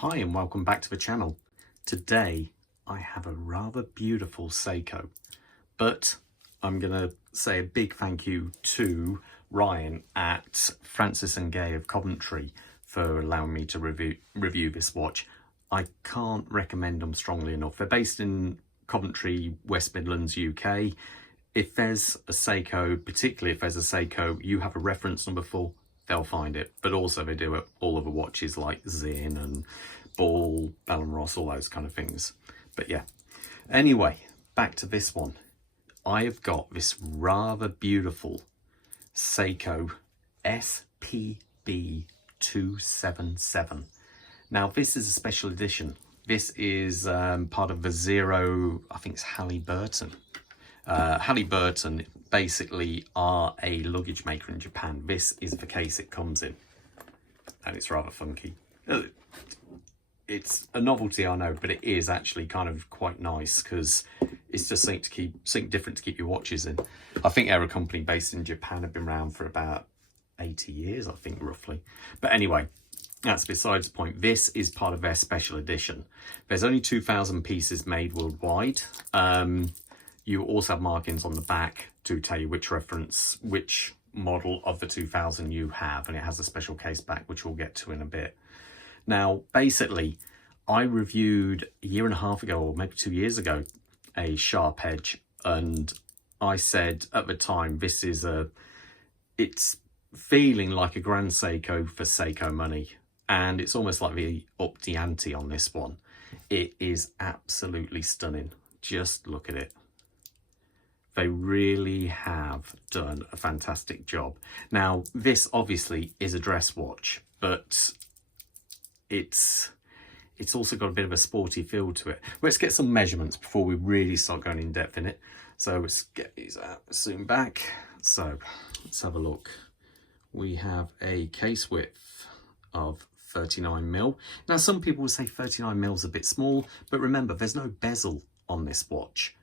Hi and welcome back to the channel. Today I have a rather beautiful Seiko, but I'm gonna say a big thank you to Ryan at Francis Gaye of Coventry for allowing me to review this watch. I can't recommend them strongly enough. They're based in Coventry, West Midlands, UK. If there's a Seiko, particularly if there's a Seiko you have a reference number for, they'll find it. But also they do it all other watches like Zinn and Ball, Bell & Ross, all those kind of things. But yeah, anyway, back to this one. I have got this rather beautiful Seiko Spb 277. Now this is a special edition. This is part of the Zero, I think it's Halliburton. Halliburton basically are a luggage maker in Japan. This is the case it comes in, and it's rather funky. It's a novelty, I know, but it is actually kind of quite nice because it's just something different to keep your watches in. I think they're a company based in Japan, have been around for about 80 years, I think, roughly. But anyway, that's besides the point. This is part of their special edition. There's only 2,000 pieces made worldwide. You also have markings on the back to tell you which model of the 2000 you have, and it has a special case back, which we'll get to in a bit. Now, basically, I reviewed a year and a half ago, or maybe 2 years ago, a Sharp Edge, and I said at the time, it's feeling like a Grand Seiko for Seiko money, and it's almost like the up the ante on this one. It is absolutely stunning. Just look at it. They really have done a fantastic job. Now, this obviously is a dress watch, but it's also got a bit of a sporty feel to it. Let's get some measurements before we really start going in depth in it. So let's get these out, zoom back. So let's have a look. We have a case width of 39mm. Now, some people will say 39mm is a bit small, but remember, there's no bezel on this watch.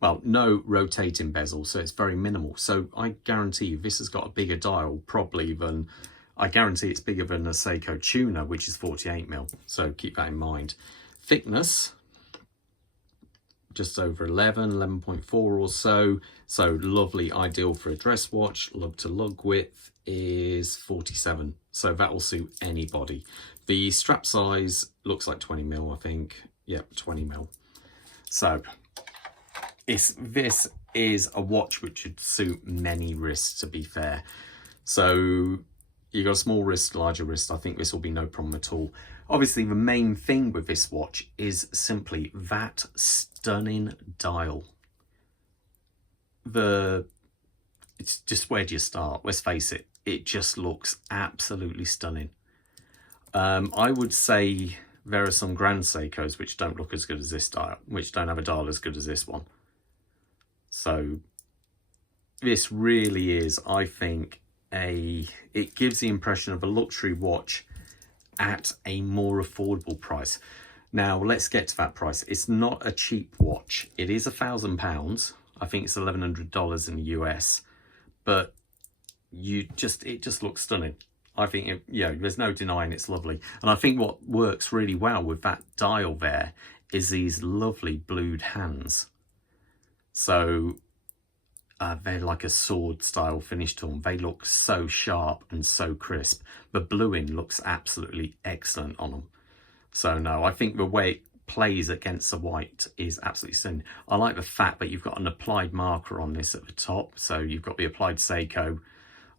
Well, no rotating bezel, so it's very minimal. So I guarantee you this has got a bigger dial probably than, I guarantee it's bigger than a Seiko tuner, which is 48mm. So keep that in mind. Thickness, just over 11.4 or so. So lovely, ideal for a dress watch. Lug to lug width is 47. So that will suit anybody. The strap size looks like 20mm, I think. Yep, 20mm. So this is a watch which would suit many wrists, to be fair. So you got a small wrist, larger wrist, I think this will be no problem at all. Obviously, the main thing with this watch is simply that stunning dial. It's just, where do you start? Let's face it, it just looks absolutely stunning. I would say there are some Grand Seikos which don't look as good as this dial, which don't have a dial as good as this one. So this really is, I think, it gives the impression of a luxury watch at a more affordable price. Now let's get to that price. It's not a cheap watch. It is £1,000. I think it's $1,100 in the US, but it just looks stunning. I think there's no denying it's lovely. And I think what works really well with that dial there is these lovely blued hands. So they're like a sword style finish to them. They look so sharp and so crisp. The bluing looks absolutely excellent on them. So no, I think the way it plays against the white is absolutely stunning. I like the fact that you've got an applied marker on this at the top. So you've got the applied Seiko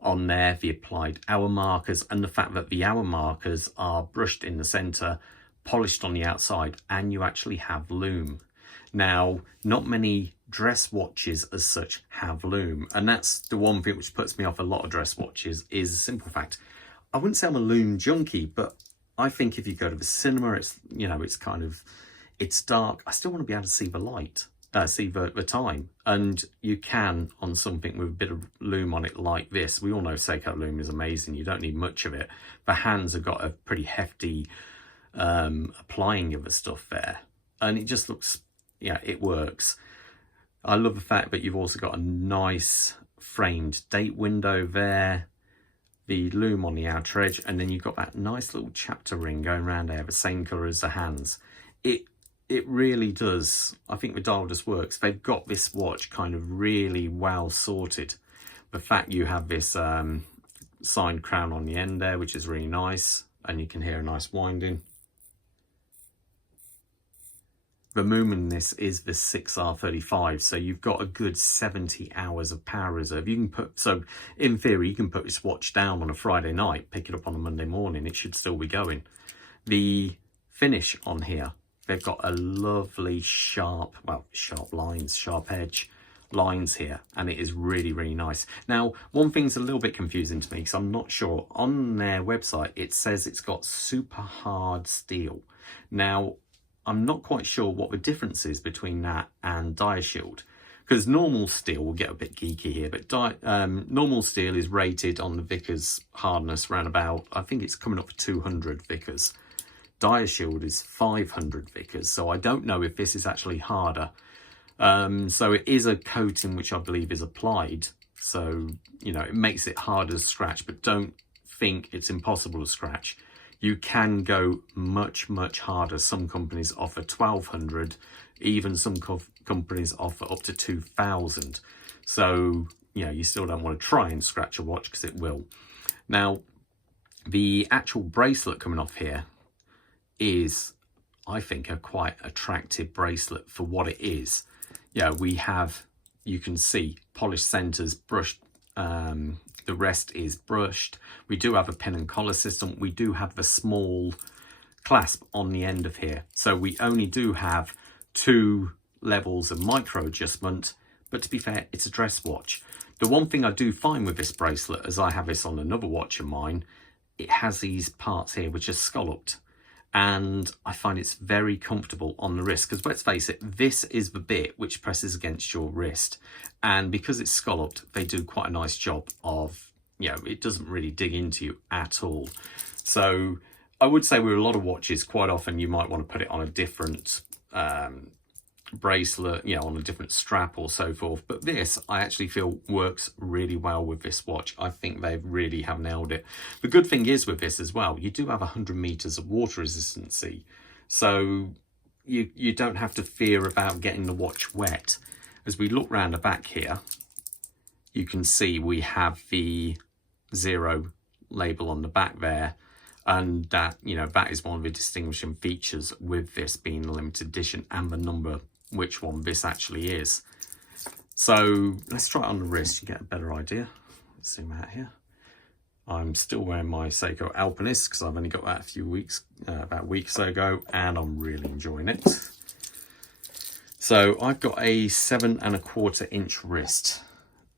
on there, the applied hour markers, and the fact that the hour markers are brushed in the center, polished on the outside, and you actually have lume. Now, not many dress watches as such have lume, and that's the one thing which puts me off a lot of dress watches, is a simple fact. I wouldn't say I'm a lume junkie, but I think if you go to the cinema, it's dark. I still want to be able to see the light, see the time, and you can on something with a bit of lume on it like this. We all know Seiko lume is amazing. You don't need much of it. The hands have got a pretty hefty applying of the stuff there, and it just looks, it works. I love the fact that you've also got a nice framed date window there. the loom on the outer edge, and then you've got that nice little chapter ring going around there, the same colour as the hands. It really does. I think the dial just works. They've got this watch kind of really well sorted. The fact you have this signed crown on the end there, which is really nice, and you can hear a nice winding. The moon in this is the 6R35, so you've got a good 70 hours of power reserve. You can put, so in theory, you can put this watch down on a Friday night, pick it up on a Monday morning, it should still be going. The finish on here, they've got a lovely sharp, well, sharp lines, sharp edge lines here, and it is really, really nice. Now, one thing's a little bit confusing to me because I'm not sure. On their website, it says it's got super hard steel. Now, I'm not quite sure what the difference is between that and Diashield, because normal steel, will get a bit geeky here, but normal steel is rated on the Vickers hardness around about, I think it's coming up for 200 Vickers. Diashield is 500 Vickers, so I don't know if this is actually harder. So it is a coating which I believe is applied, so you know it makes it harder to scratch, but don't think it's impossible to scratch. You can go much, much harder. Some companies offer 1200, even some companies offer up to 2000. So, you know, you still don't want to try and scratch a watch because it will. Now, the actual bracelet coming off here is, I think, a quite attractive bracelet for what it is. Yeah, we have, you can see, polished centers, brushed, the rest is brushed. We do have a pin and collar system. We do have the small clasp on the end of here. So we only do have 2 levels of micro adjustment, but to be fair, it's a dress watch. The one thing I do find with this bracelet, as I have this on another watch of mine, it has these parts here which are scalloped. And I find it's very comfortable on the wrist, because let's face it, this is the bit which presses against your wrist, and because it's scalloped, they do quite a nice job of, you know, it doesn't really dig into you at all. So I would say with a lot of watches, quite often you might want to put it on a different bracelet, you know, on a different strap or so forth, but this I actually feel works really well with this watch. I think they really have nailed it. The good thing is with this as well, you do have 100 meters of water resistancy, so you don't have to fear about getting the watch wet. As we look round the back here, you can see we have the 0 label on the back there, and that, you know, that is one of the distinguishing features with this being a limited edition, and the number which one this actually is. So let's try it on the wrist, you get a better idea. Let's zoom out here. I'm still wearing my Seiko Alpinist because I've only got that a few weeks, about a week or so ago, and I'm really enjoying it. So I've got a 7¼ inch wrist,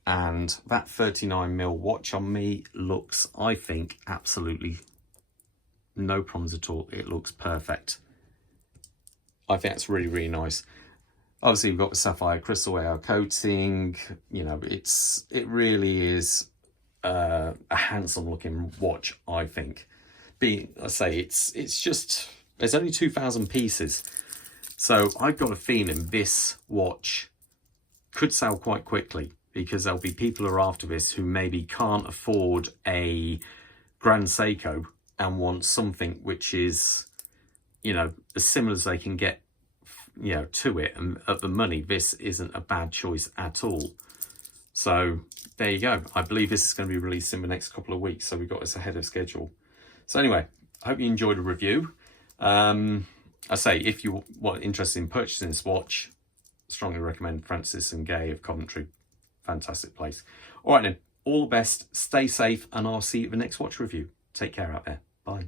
and that 39mm watch on me looks, I think, absolutely no problems at all. It looks perfect. I think it's really, really nice. Obviously, we've got the sapphire crystal AR coating. You know, it really is a handsome looking watch, I think. I say it's just, there's only 2,000 pieces. So I've got a feeling this watch could sell quite quickly, because there'll be people who are after this who maybe can't afford a Grand Seiko and want something which is, you know, as similar as they can get, you know, to it, and at the money, this isn't a bad choice at all. So there you go. I believe this is going to be released in the next couple of weeks, so we've got this ahead of schedule. So anyway, I hope you enjoyed the review. I say, if you are interested in purchasing this watch, strongly recommend Francis Gaye of Coventry. Fantastic place. All right then, all the best, stay safe, and I'll see you at the next watch review. Take care out there. Bye.